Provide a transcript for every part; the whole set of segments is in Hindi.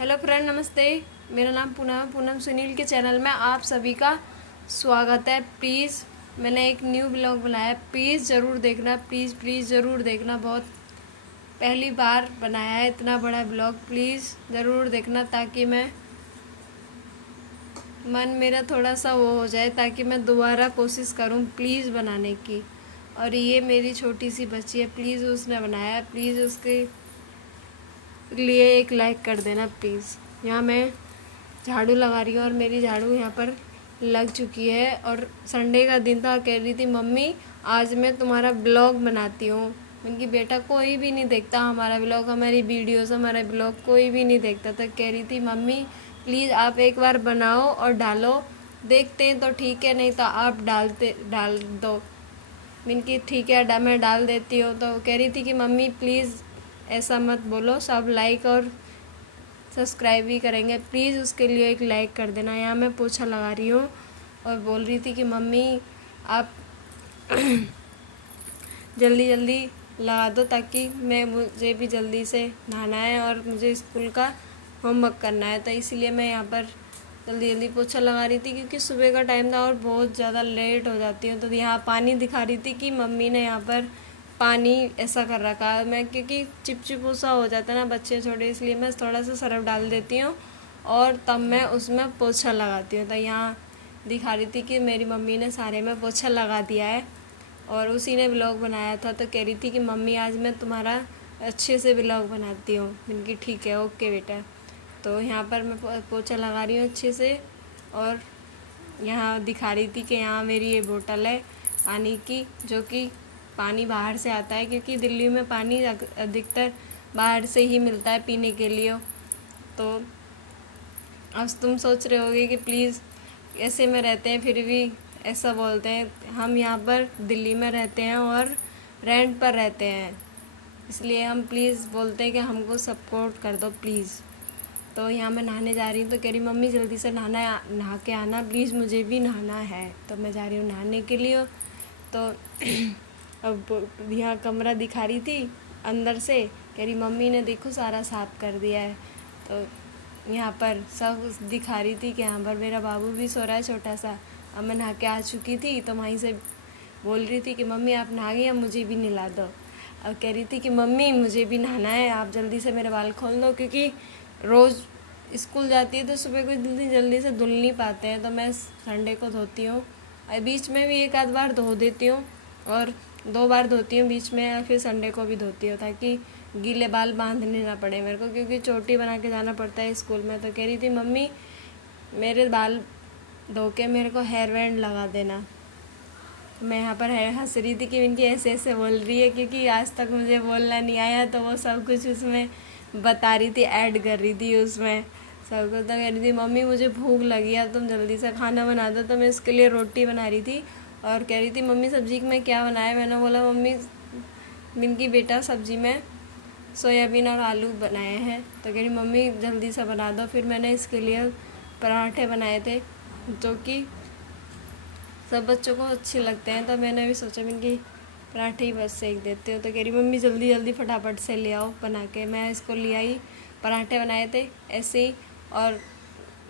हेलो फ्रेंड, नमस्ते। मेरा नाम पूनम सुनील के चैनल में आप सभी का स्वागत है। प्लीज़ मैंने एक न्यू ब्लॉग बनाया है, प्लीज़ ज़रूर देखना। प्लीज़ प्लीज़ ज़रूर देखना। बहुत पहली बार बनाया है इतना बड़ा ब्लॉग, प्लीज़ ज़रूर देखना ताकि मन मेरा थोड़ा सा वो हो जाए, ताकि मैं दोबारा कोशिश करूं प्लीज़ बनाने की। और ये मेरी छोटी सी बच्ची है, प्लीज़ उसने बनाया है, प्लीज़ उसके लिए एक लाइक कर देना प्लीज़। यहाँ मैं झाड़ू लगा रही हूँ और मेरी झाड़ू यहाँ पर लग चुकी है। और संडे का दिन था, कह रही थी मम्मी आज मैं तुम्हारा ब्लॉग बनाती हूँ। उनकी बेटा कोई भी नहीं देखता हमारा ब्लॉग, हमारी वीडियोस, हमारा ब्लॉग कोई भी नहीं देखता। तो कह रही थी मम्मी प्लीज़ आप एक बार बनाओ और डालो, देखते हैं तो ठीक है, नहीं तो आप डाल दो। इनकी ठीक है, मैं डाल देती हूँ। तो कह रही थी कि मम्मी प्लीज़ ऐसा मत बोलो, सब लाइक और सब्सक्राइब भी करेंगे, प्लीज़ उसके लिए एक लाइक कर देना। यहाँ मैं पोछा लगा रही हूँ और बोल रही थी कि मम्मी आप जल्दी जल्दी लगा दो ताकि मुझे भी जल्दी से नहाना है और मुझे स्कूल का होमवर्क करना है। तो इसलिए मैं यहाँ पर जल्दी जल्दी पोछा लगा रही थी, क्योंकि सुबह का टाइम था और बहुत ज़्यादा लेट हो जाती हूँ। तो यहाँ पानी दिखा रही थी कि मम्मी ने यहाँ पर पानी ऐसा कर रखा है। मैं क्योंकि चिपचिपू सा हो जाता है ना बच्चे छोटे, इसलिए मैं थोड़ा सा सरफ डाल देती हूँ और तब मैं उसमें पोछा लगाती हूँ। तो यहाँ दिखा रही थी कि मेरी मम्मी ने सारे में पोछा लगा दिया है और उसी ने ब्लॉग बनाया था। तो कह रही थी कि मम्मी आज मैं तुम्हारा अच्छे से ब्लॉग बनाती हूँ। मैंने ठीक है, ओके बेटा। तो यहाँ पर मैं पोछा लगा रही हूँ अच्छे से। और यहाँ दिखा रही थी कि यहाँ मेरी ये बोतल है पानी की, जो कि पानी बाहर से आता है, क्योंकि दिल्ली में पानी अधिकतर बाहर से ही मिलता है पीने के लिए। तो अब तुम सोच रहे होगे कि प्लीज़ ऐसे में रहते हैं फिर भी ऐसा बोलते हैं। हम यहाँ पर दिल्ली में रहते हैं और रेंट पर रहते हैं, इसलिए हम प्लीज़ बोलते हैं कि हमको सपोर्ट कर दो प्लीज़। तो यहाँ मैं नहाने जा रही हूँ। तो कह रही मम्मी जल्दी से नहा के आना प्लीज़, मुझे भी नहाना है। तो मैं जा रही हूँ नहाने के लिए। तो अब यहाँ कमरा दिखा रही थी अंदर से, कह रही मम्मी ने देखो सारा साफ़ कर दिया है। तो यहाँ पर सब दिखा रही थी कि यहाँ पर मेरा बाबू भी सो रहा है छोटा सा। अब मैं नहा के आ चुकी थी, तो वहीं से बोल रही थी कि मम्मी आप नहा गई, अब मुझे भी नहला दो। अब कह रही थी कि मम्मी मुझे भी नहाना है, आप जल्दी से मेरे बाल खोल दो, क्योंकि रोज़ स्कूल जाती है तो सुबह को जल्दी से धुल नहीं पाते हैं। तो मैं संडे को धोती हूँ, बीच में भी एक आध बार धो देती हूँ और 2 बार धोती हूँ बीच में, और फिर संडे को भी धोती हूँ ताकि गीले बाल बांधने ना पड़े मेरे को, क्योंकि चोटी बना के जाना पड़ता है स्कूल में। तो कह रही थी मम्मी मेरे बाल धो के मेरे को हेयर बैंड लगा देना। मैं यहाँ पर हंस रही थी कि इनकी ऐसे ऐसे बोल रही है, क्योंकि आज तक मुझे बोलना नहीं आया, तो वो सब कुछ उसमें बता रही थी, ऐड कर रही थी उसमें सब कुछ। तो कह रही थी मम्मी मुझे भूख लगी है, तुम जल्दी से खाना बना दो। तो मैं इसके लिए रोटी बना रही थी और कह रही थी मम्मी सब्जी में क्या बनाया। मैंने बोला मम्मी इनकी बेटा सब्जी में सोयाबीन और आलू बनाए हैं। तो कह रही मम्मी जल्दी से बना दो। फिर मैंने इसके लिए पराठे बनाए थे, जो कि सब बच्चों को अच्छे लगते हैं। तो मैंने भी सोचा इनकी पराठे ही बस सेक देते हो। तो कह रही मम्मी जल्दी जल्दी फटाफट से ले आओ बना के। मैं इसको ले आई, पराठे बनाए थे ऐसे ही, और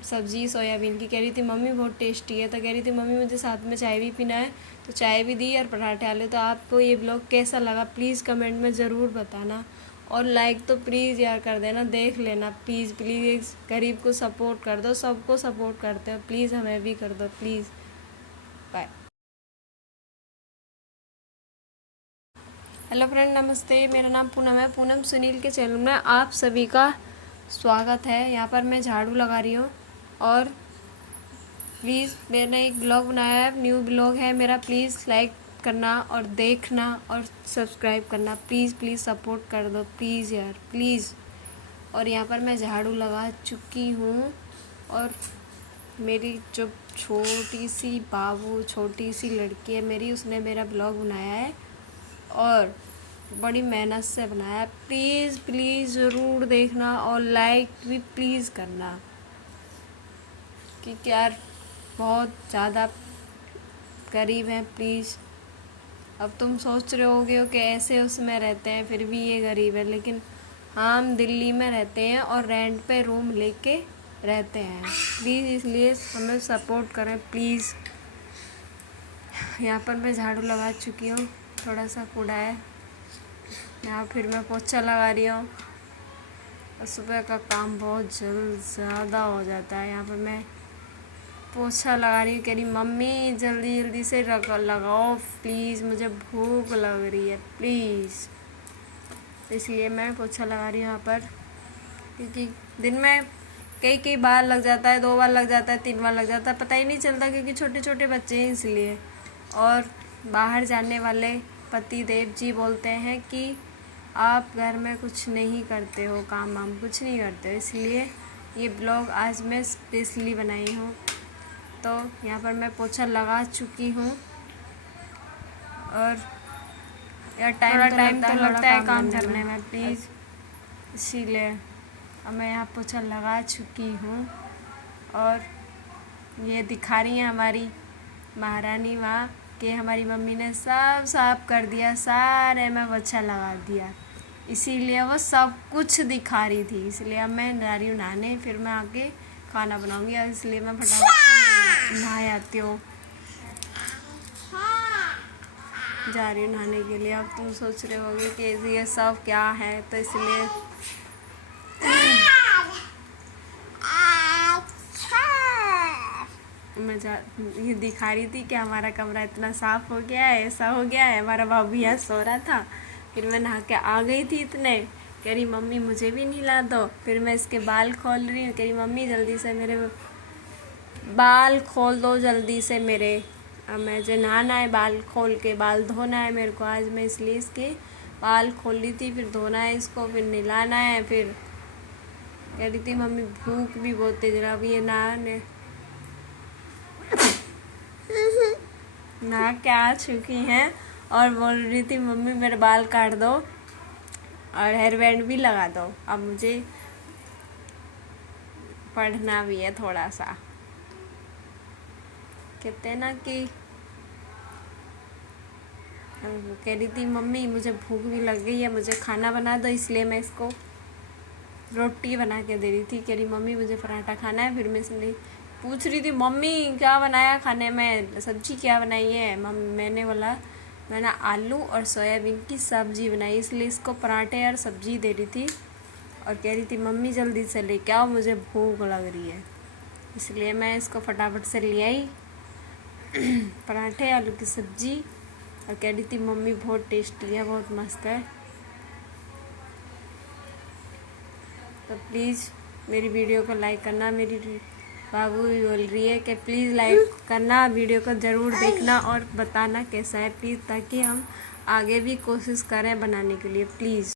सब्ज़ी सोयाबीन की। कह रही थी मम्मी बहुत टेस्टी है। तो कह रही थी मम्मी मुझे साथ में चाय भी पीना है, तो चाय भी दी और पराठे आलू। तो आपको ये ब्लॉग कैसा लगा प्लीज़ कमेंट में ज़रूर बताना, और लाइक तो प्लीज़ यार कर देना, देख लेना प्लीज़ प्लीज़। गरीब को सपोर्ट कर दो, सबको सपोर्ट करते हो, प्लीज़ हमें भी कर दो प्लीज़। बाय। हेलो फ्रेंड, नमस्ते। मेरा नाम पूनम है। पूनम सुनील के चैनल में आप सभी का स्वागत है। यहाँ पर मैं झाड़ू लगा रही हूँ और प्लीज़ मैंने एक ब्लॉग बनाया है, न्यू ब्लॉग है मेरा, प्लीज़ लाइक करना और देखना और सब्सक्राइब करना, प्लीज़ प्लीज़ सपोर्ट कर दो प्लीज़ यार प्लीज़। और यहाँ पर मैं झाड़ू लगा चुकी हूँ और मेरी जो छोटी सी लड़की है मेरी, उसने मेरा ब्लॉग बनाया है और बड़ी मेहनत से बनाया। प्लीज़ प्लीज़ ज़रूर देखना और लाइक भी प्लीज़ करना, क्योंकि यार बहुत ज़्यादा गरीब हैं प्लीज़। अब तुम सोच रहे होगे कि ऐसे उसमें रहते हैं फिर भी ये गरीब है, लेकिन हम दिल्ली में रहते हैं और रेंट पे रूम लेके रहते हैं। प्लीज़ इसलिए हमें सपोर्ट करें प्लीज़। यहाँ पर मैं झाड़ू लगा चुकी हूँ, थोड़ा सा कूड़ा है यहाँ, फिर मैं पोछा लगा रही हूँ। और सुबह का काम बहुत ज़्यादा हो जाता है। यहाँ पर मैं पोछा लगा रही हूँ, कह रही मम्मी जल्दी जल्दी से लगाओ प्लीज़, मुझे भूख लग रही है प्लीज़। इसलिए मैं पोछा लगा रही हूँ यहाँ पर, क्योंकि दिन में कई बार लग जाता है, 2 बार लग जाता है, 3 बार लग जाता है, पता ही नहीं चलता, क्योंकि छोटे छोटे बच्चे हैं इसलिए। और बाहर जाने वाले पति देव जी बोलते हैं कि आप घर में कुछ नहीं करते हो, काम वाम कुछ नहीं करते हो, इसलिए ये ब्लॉग आज मैं स्पेशली बनाई हूँ। तो यहाँ पर मैं पोछा लगा चुकी हूँ और यार टाइम तो लगता है काम करने में प्लीज़, इसीलिए अब मैं यहाँ पोछा लगा चुकी हूँ। और ये दिखा रही है हमारी महारानी वहाँ कि हमारी मम्मी ने सब साफ कर दिया, सारे में पोछा लगा दिया, इसीलिए वो सब कुछ दिखा रही थी। इसलिए अब मैं जा रही हूँ नहाने, फिर मैं आके खाना बनाऊँगी, और इसलिए मैं फटाफट से नहा आती हूँ, जा रही हूँ नहाने के लिए। अब तुम सोच रहे होगे कि ये सब क्या है, तो इसलिए मैं ये दिखा रही थी कि हमारा कमरा इतना साफ़ हो गया है, ऐसा हो गया है। हमारा बाबू यहाँ सो रहा था, फिर मैं नहा के आ गई थी इतने, कह रही मम्मी मुझे भी नहला दो। फिर मैं इसके बाल खोल रही हूँ, कह रही मम्मी जल्दी से मेरे बाल खोल दो जल्दी से मेरे। अब मुझे नहाना है, बाल खोल के बाल धोना है मेरे को आज, मैं इसलिए इसके बाल खोल ली थी, फिर धोना है इसको, फिर नहलाना है। फिर कह रही थी मम्मी भूख भी बहुत तेज रहा, अब ये नहा के आ चुकी हैं और बोल रही थी मम्मी मेरे बाल काट दो और हेयर बैंड भी लगा दो। अब मुझे पढ़ना भी है थोड़ा सा, कहते हैं ना कि कह रही थी मम्मी मुझे भूख भी लग गई है, मुझे खाना बना दो, इसलिए मैं इसको रोटी बना के दे रही थी। कह रही मम्मी मुझे पराठा खाना है। फिर मैं इसलिए पूछ रही थी मम्मी क्या बनाया खाने में, सब्जी क्या बनाई है। मैंने बोला मैंने आलू और सोयाबीन की सब्जी बनाई, इसलिए इसको पराठे और सब्जी दे रही थी। और कह रही थी मम्मी जल्दी से लेके आओ, मुझे भूख लग रही है, इसलिए मैं इसको फटाफट से ले आई पराठे आलू की सब्जी। और कह रही थी मम्मी बहुत टेस्टी है, बहुत मस्त है। तो प्लीज़ मेरी वीडियो को लाइक करना। मेरी बाबू भी बोल रही है कि प्लीज़ लाइक करना, वीडियो को ज़रूर देखना और बताना कैसा है प्लीज़, ताकि हम आगे भी कोशिश करें बनाने के लिए प्लीज़।